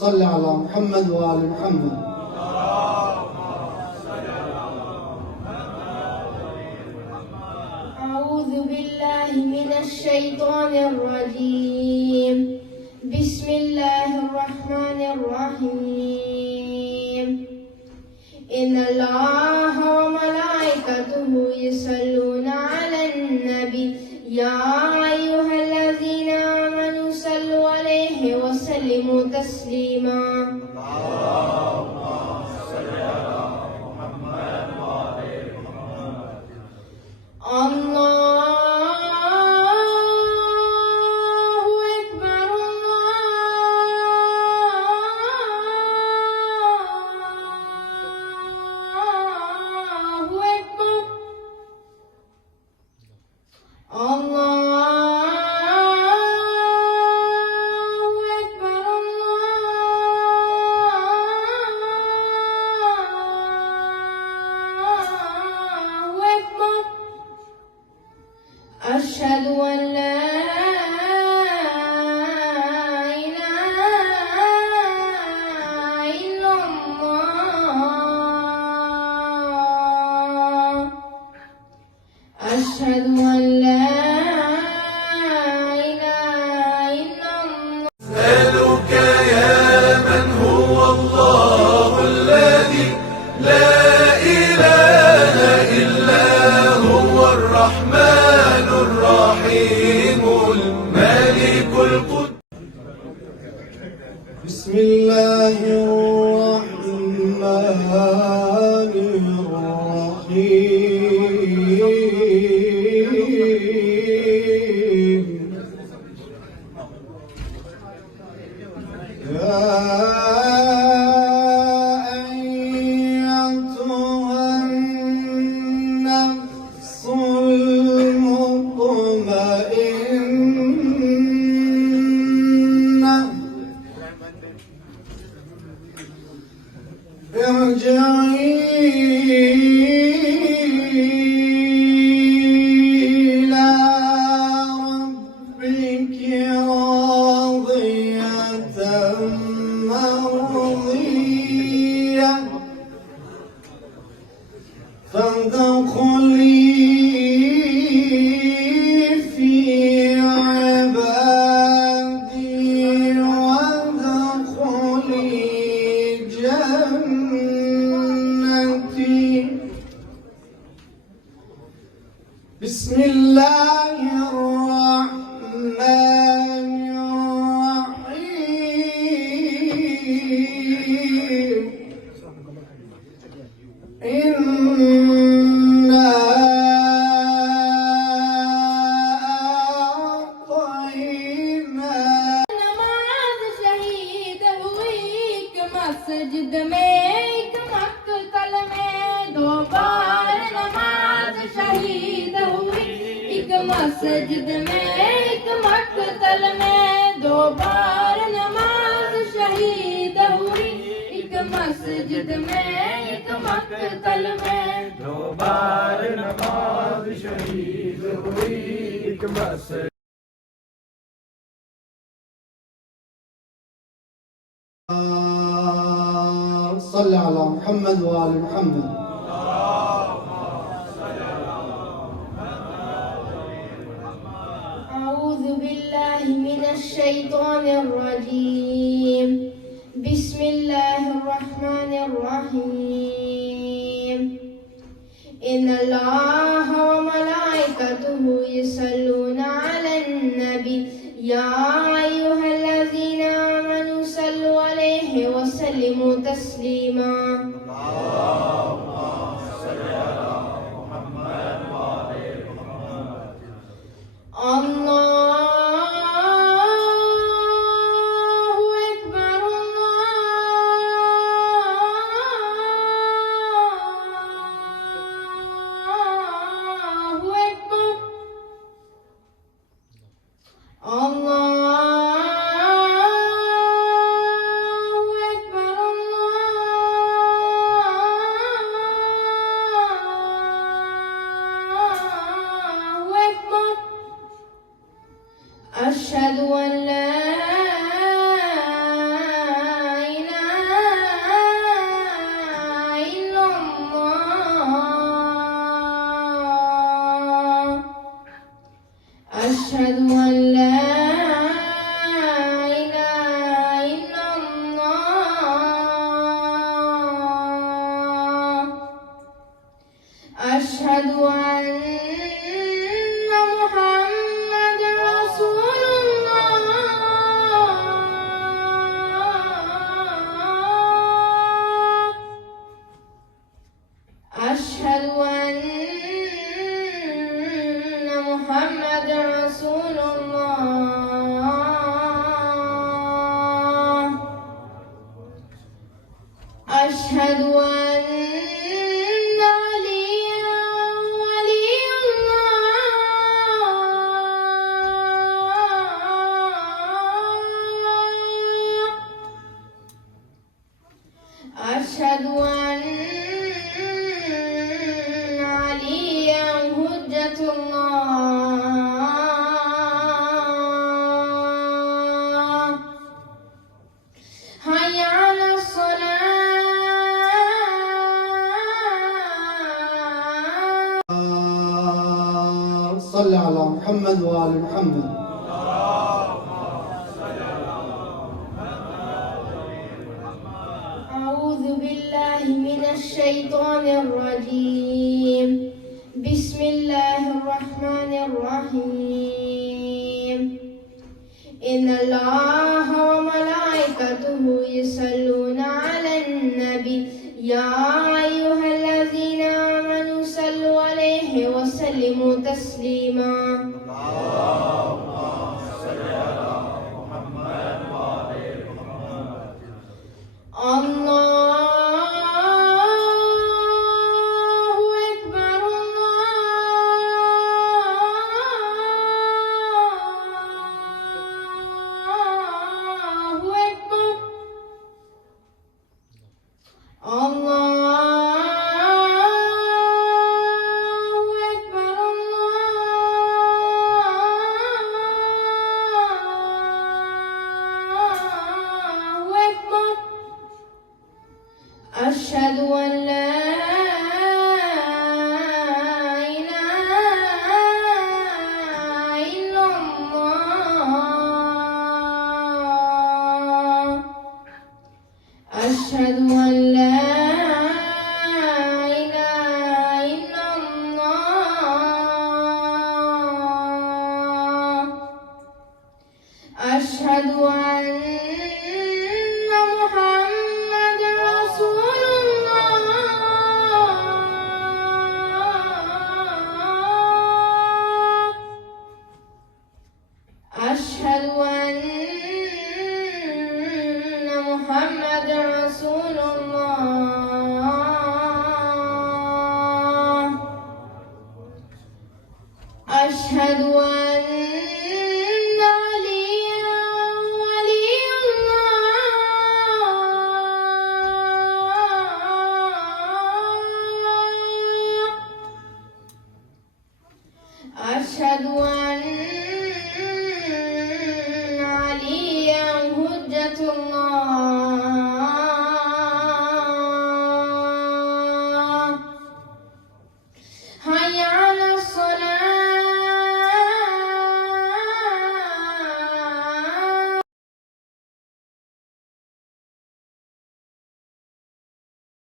صل على محمد وآل محمد. أعوذ بالله من الشيطان الرجيم. بسم الله الرحمن الرحيم. إن الله وملائكته يصلون على النبي يا أيها الذين آمنوا صلوا عليه وسلموا تسليما. أشهد أن لا إله إلا الله. أشهد أن لا إله إلا الله. أسألك يا من هو الله الذي لا إله إلا هو الرحمن الرحيم الملك القدوس. بسم الله الرحمن الرحيم. يا أيتها النفس المطمئنة ارجعي إلى ربك راضية مرضية فادخلي في عبادي وادخلي جنتي. بسم الله الرحمن الرحيم. إنا أعطيناك नमाज शहीद हुई कि मस्जिद में एक मक्तल में दो बार नमाज शहीद हुई। एक मस्जिद में एक मक्तल में दो बार नमाज शहीद हुई। एक मस्जिद में एक मक्तल में दो बार नमाज शहीद हुई। एक मस्जिद صل على محمد وآل محمد. أعوذ بالله من الشيطان الرجيم. بسم الله الرحمن الرحيم. إن الله وملائكته يصلون على النبي يا أيها الذين آمنوا صلوا عليه وسلموا تسليما. أشهد أن عليا ولي الله. أشهد أن عليا حجة الله. حي على الصلاة. صل على محمد وآل محمد. أعوذ بالله من الشيطان الرجيم. بسم الله الرحمن الرحيم. إن الله وملائكته يصلون على النبي يا أيها الذين آمنوا صلوا عليه وسلموا تسليما. الله أكبر الله أكبر. الله أكبر. الله أكبر. أشهد أن لا إله إلا الله. أشهد أن لا إله إلا الله. أشهد أن محمد رسول الله. أشهد أن محمد رسول الله. أشهد أن عليا ولي الله. أشهد أن عليا حجة الله.